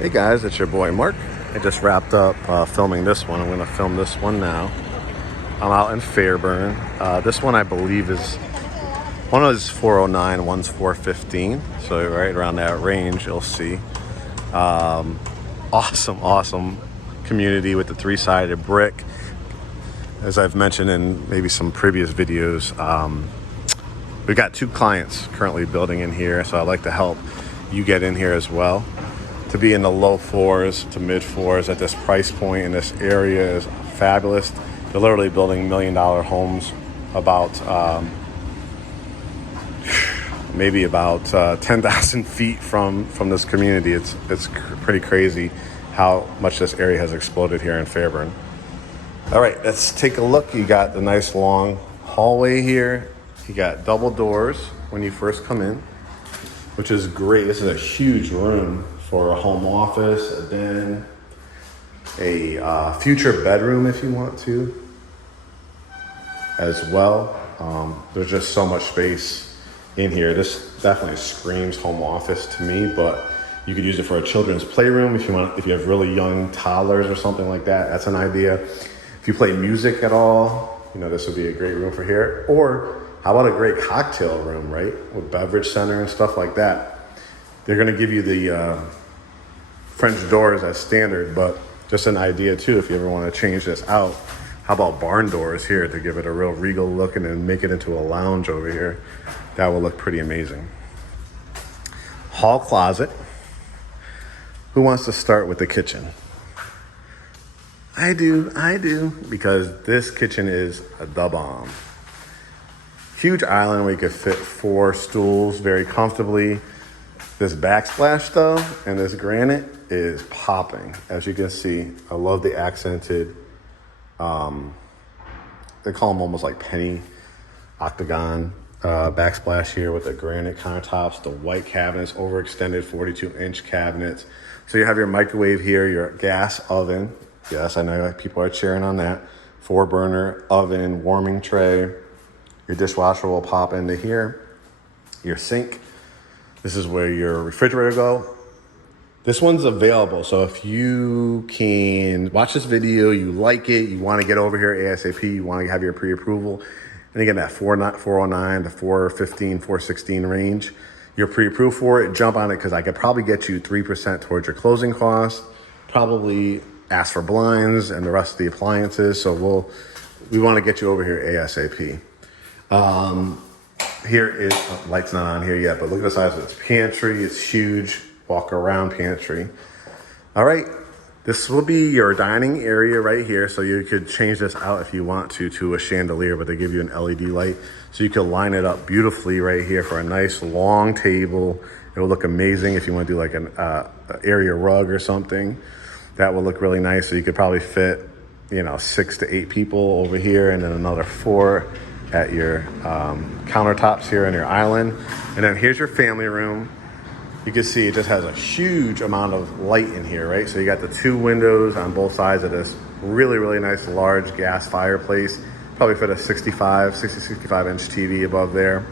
Hey guys, it's your boy Mark. I just wrapped up filming this one. I'm going to film this one now. I'm out in Fairburn. This one I believe is, one is 409, one's 415. So right around that range you'll see. Awesome community with the three-sided brick. As I've mentioned in maybe some previous videos, we've got 2 clients currently building in here. So I'd like to help you get in here as well. To be in the low 4s to mid 4s at this price point in this area is fabulous. They're literally building $1 million homes about maybe about 10,000 feet from this community. It's pretty crazy how much this area has exploded here in Fairburn. All right, let's take a look. You got the nice long hallway here. You got double doors when you first come in, which is great. This is a huge room for a home office, a den, a future bedroom if you want to as well. There's just so much space in here. This definitely screams home office to me, but you could use it for a children's playroom if you want. If you have really young toddlers or something like that, that's an idea. If you play music at all, you know, this would be a great room for here. Or how about a great cocktail room, right? With beverage center and stuff like that. They're gonna give you the French doors as standard, but just an idea too, if you ever wanna change this out. How about barn doors here to give it a real regal look and then make it into a lounge over here? That will look pretty amazing. Hall closet. Who wants to start with the kitchen? I do, because this kitchen is the bomb. Huge island where you could fit 4 stools very comfortably. This backsplash though, and this granite is popping. As you can see, I love the accented, they call them almost like penny octagon backsplash here with the granite countertops, the white cabinets, overextended 42-inch cabinets. So you have your microwave here, your gas oven. Yes, I know people are cheering on that. 4-burner oven, warming tray. Your dishwasher will pop into here. Your sink. This is where your refrigerator go. This one's available, so if you can watch this video, you like it, you want to get over here ASAP, you want to have your pre-approval, and again, that 409 to 415, 416 range, you're pre-approved for it, jump on it, because I could probably get you 3% towards your closing costs, probably ask for blinds and the rest of the appliances, so we want to get you over here ASAP. Here is, light's not on here yet, but look at the size of its pantry. It's huge, walk around pantry. All right, this will be your dining area right here. So you could change this out if you want to a chandelier, but they give you an LED light. So you can line it up beautifully right here for a nice long table. It will look amazing if you want to do like an area rug or something. That will look really nice. So you could probably fit, 6 to 8 people over here, and then another 4 at your countertops here in your island. And then here's your family room. You can see it just has a huge amount of light in here, right? So you got the 2 windows on both sides of this really nice large gas fireplace. Probably fit a 65 inch TV above there.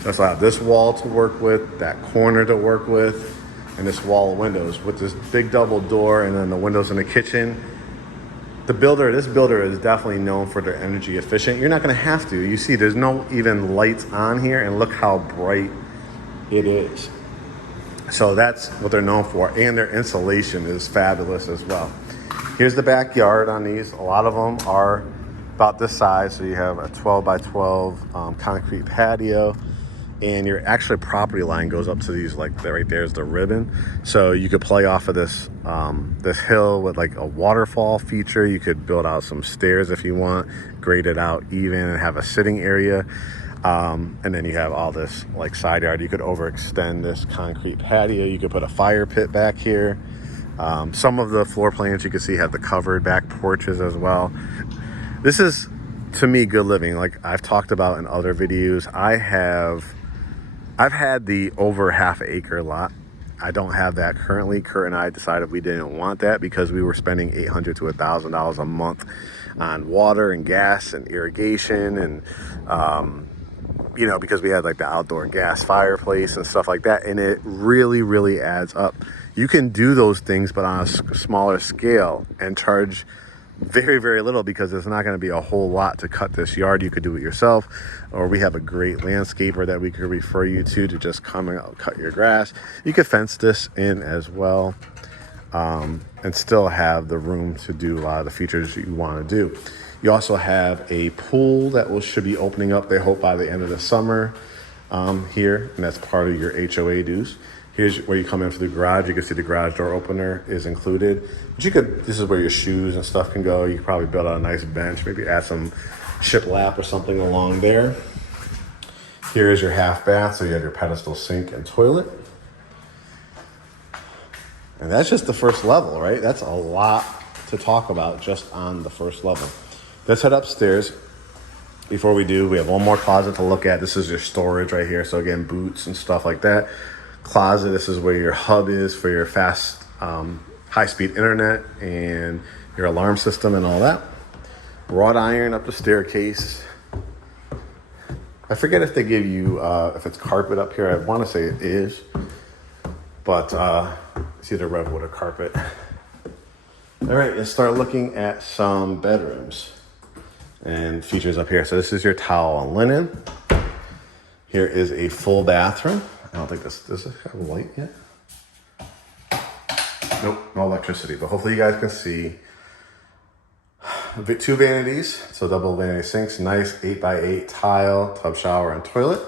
You also have this wall to work with, that corner to work with, and this wall of windows with this big double door, and then the windows in the kitchen. This builder is definitely known for their energy efficient. You're not gonna have to. You see there's no even lights on here, and look how bright it is. So that's what they're known for, and their insulation is fabulous as well. Here's the backyard on these. A lot of them are about this size, so you have a 12 by 12 concrete patio, and your actual property line goes up to these, like right there's the ribbon. So you could play off of this this hill with like a waterfall feature. You could build out some stairs if you want, grade it out even, and have a sitting area. And then you have all this like side yard. You could overextend this concrete patio. You could put a fire pit back here. Some of the floor plans you can see have the covered back porches as well. This is, to me, good living. Like I've talked about in other videos, I've had the over half-acre lot. I don't have that currently. Kurt and I decided we didn't want that because we were spending $800 to $1,000 a month on water and gas and irrigation and you know, because we had like the outdoor gas fireplace and stuff like that, and it really, really adds up. You can do those things, but on a smaller scale and charge very, very little, because there's not going to be a whole lot to cut this yard. You could do it yourself, or we have a great landscaper that we could refer you to just come and cut your grass. You could fence this in as well, and still have the room to do a lot of the features you want to do. You also have a pool that should be opening up, they hope, by the end of the summer here, and that's part of your HOA dues. Here's where you come in for the garage. You can see the garage door opener is included. But this is where your shoes and stuff can go. You could probably build out a nice bench, maybe add some shiplap or something along there. Here is your half bath, so you have your pedestal sink and toilet. And that's just the first level, right? That's a lot to talk about just on the first level. Let's head upstairs. Before we do, we have one more closet to look at. This is your storage right here. So again, boots and stuff like that. Closet, this is where your hub is for your fast, high-speed internet and your alarm system and all that. Wrought iron up the staircase. I forget if they give you, if it's carpet up here. I want to say it is, but it's either redwood or carpet. All right, let's start looking at some bedrooms and features up here. So this is your towel and linen. Here is a full bathroom. I don't think does it have a light yet? Nope, no electricity, but hopefully you guys can see. 2 vanities, so double vanity sinks, nice 8x8 tile, tub, shower, and toilet.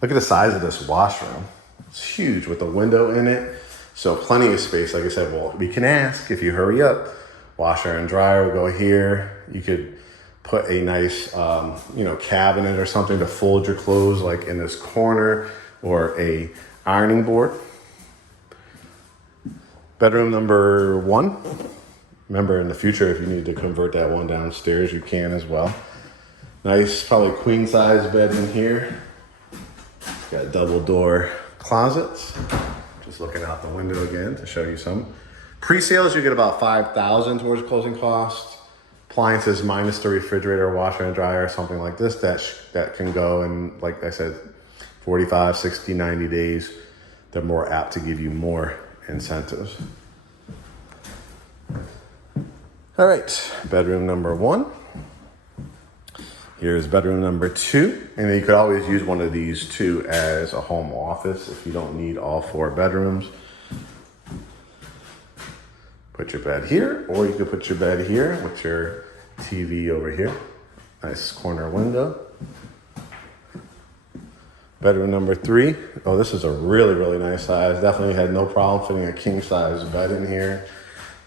Look at the size of this washroom. It's huge with a window in it. So plenty of space. Like I said, well, we can ask if you hurry up. Washer and dryer will go here. You could put a nice, cabinet or something to fold your clothes, like in this corner, or a ironing board. Bedroom number 1. Remember, in the future, if you need to convert that one downstairs, you can as well. Nice, probably queen size bed in here. Got double door closets. Just looking out the window again to show you some. Pre-sales, you get about $5,000 towards closing costs. Appliances minus the refrigerator, washer and dryer, something like this, that can go, and like I said, 45, 60, 90 days. They're more apt to give you more incentives. All right, bedroom number 1. Here's bedroom number 2. And then you could always use one of these too as a home office if you don't need all 4 bedrooms. Put your bed here, or you could put your bed here with your TV over here. Nice corner window. Bedroom number 3. Oh, this is a really, really nice size. Definitely had no problem fitting a king size bed in here.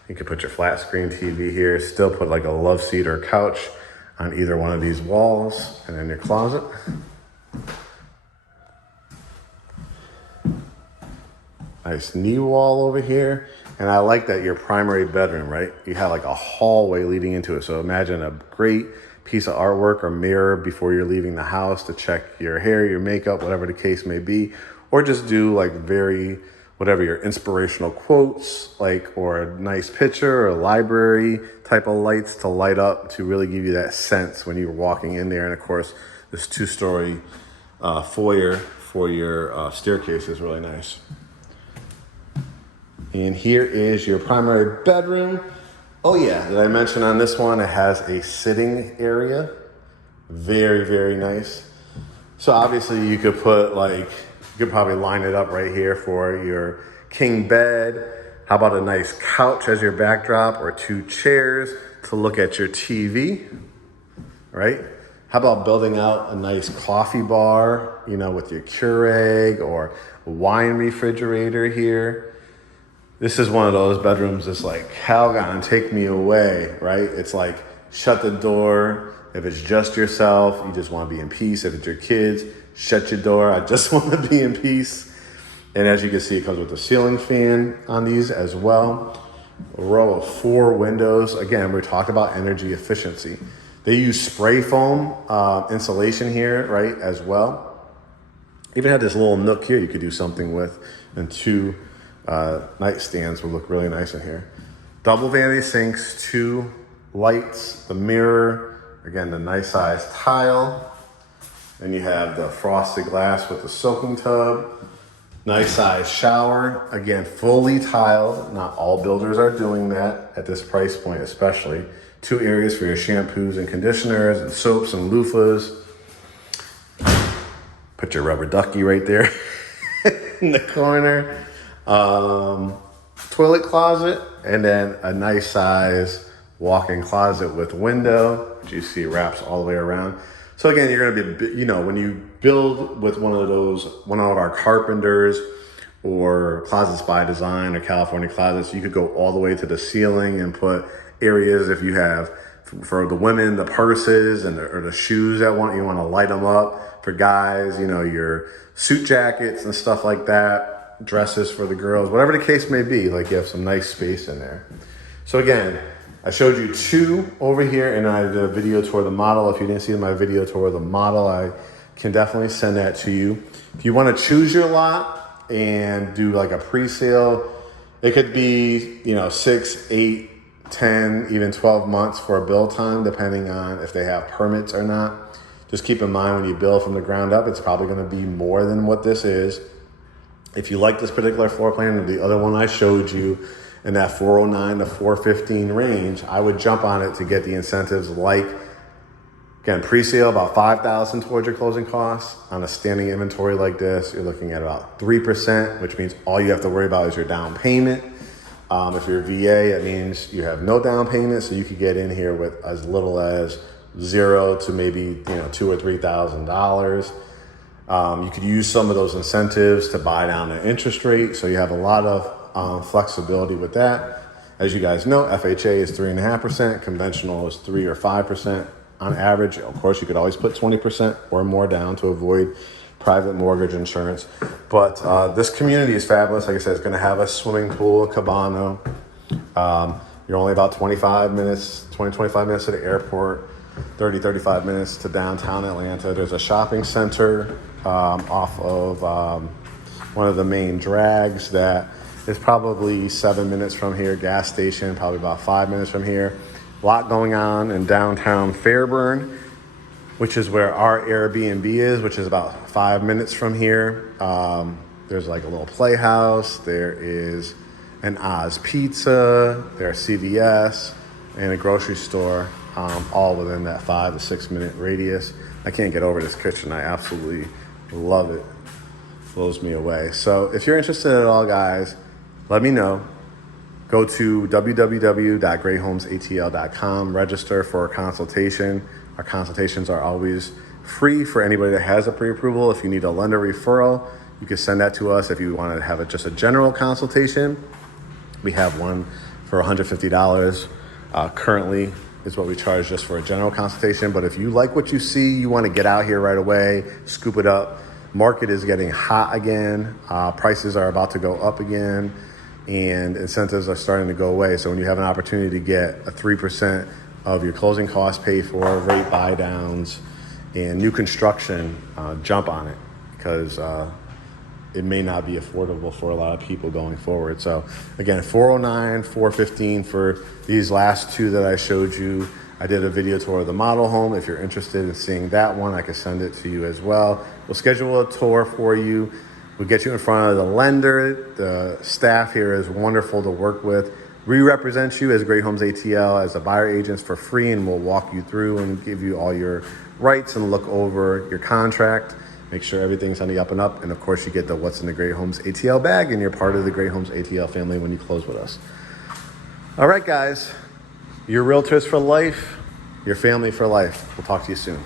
You could put your flat screen TV here, still put like a love seat or couch on either one of these walls, and then your closet. Nice knee wall over here. And I like that your primary bedroom, right? You have like a hallway leading into it. So imagine a great piece of artwork or mirror before you're leaving the house to check your hair, your makeup, whatever the case may be, or just do like whatever your inspirational quotes, like, or a nice picture or a library type of lights to light up to really give you that sense when you're walking in there. And of course, this 2-story foyer for your staircase is really nice. And here is your primary bedroom. Oh yeah, did I mention on this one, it has a sitting area. Very, very nice. So obviously you could put you could probably line it up right here for your king bed. How about a nice couch as your backdrop, or 2 chairs to look at your TV, right? How about building out a nice coffee bar, with your Keurig, or a wine refrigerator here. This is one of those bedrooms that's like, Calgon, take me away, right? It's like, shut the door. If it's just yourself, you just want to be in peace. If it's your kids, shut your door. I just want to be in peace. And as you can see, it comes with a ceiling fan on these as well. A row of 4 windows. Again, we talked about energy efficiency. They use spray foam insulation here, right, as well. Even had this little nook here you could do something with, and 2 nightstands would look really nice in here. Double vanity sinks, 2 lights, the mirror, again, the nice size tile. Then you have the frosted glass with the soaking tub. Nice size shower. Again, fully tiled. Not all builders are doing that at this price point, especially. 2 areas for your shampoos and conditioners and soaps and loofahs. Put your rubber ducky right there in the corner. Toilet closet, and then a nice size walk-in closet with window, which you see wraps all the way around. So again, you're gonna be, you know, when you build with one of our carpenters or Closets by Design or California Closets, you could go all the way to the ceiling and put areas, if you have, for the women, the purses and or the shoes that you want to light them up. For guys, you know, your suit jackets and stuff like that, dresses for the girls, whatever the case may be, like you have some nice space in there. So again, I showed you 2 over here, and I did a video tour of the model. If you didn't see my video tour of the model, I can definitely send that to you. If you want to choose your lot and do like a pre-sale, it could be, you know, 6, 8, 10, even 12 months for a build time, depending on if they have permits or not. Just keep in mind when you build from the ground up, it's probably going to be more than what this is. If you like this particular floor plan or the other one I showed you in that 409 to 415 range, I would jump on it to get the incentives, like, again, pre-sale about $5,000 towards your closing costs. On a standing inventory like this, you're looking at about 3%, which means all you have to worry about is your down payment. If you're a VA, it means you have no down payment, so you could get in here with as little as $0 to maybe, you know, $2,000 or $3,000. You could use some of those incentives to buy down the interest rate, so you have a lot of flexibility with that. As you guys know, FHA is 3.5%, conventional is 3 or 5% on average. Of course, you could always put 20% or more down to avoid private mortgage insurance. But this community is fabulous. Like I said, it's going to have a swimming pool, a cabana. You're only about 25 minutes to the airport, 30, 35 minutes to downtown Atlanta. There's a shopping center off of one of the main drags that is probably 7 minutes from here. Gas station, probably about 5 minutes from here. A lot going on in downtown Fairburn, which is where our Airbnb is, which is about 5 minutes from here. There's like a little playhouse. There is an Oz Pizza. There's CVS and a grocery store, all within that 5 to 6 minute radius. I can't get over this kitchen. I absolutely love it. Blows me away. So if you're interested at all, guys, let me know. Go to www.GreatHomesATL.com, register for a consultation. Our consultations are always free for anybody that has a pre-approval. If you need a lender referral, you can send that to us. If you want to have just a general consultation, we have one for $150. Currently is what we charge just for a general consultation. But if you like what you see, you want to get out here right away, scoop it up. Market is getting hot again. Prices are about to go up again, and incentives are starting to go away. So when you have an opportunity to get a 3% of your closing costs paid for, rate buy downs, and new construction, jump on it, because it may not be affordable for a lot of people going forward. So again, 409, 415 for these last 2 that I showed you. I did a video tour of the model home. If you're interested in seeing that one, I can send it to you as well. We'll schedule a tour for you. We'll get you in front of the lender. The staff here is wonderful to work with. We represent you as Great Homes ATL as a buyer agents for free, and we'll walk you through and give you all your rights and look over your contract, make sure everything's on the up and up. And of course, you get the What's in the Great Homes ATL bag, and you're part of the Great Homes ATL family when you close with us. All right, guys, your realtors for life, your family for life. We'll talk to you soon.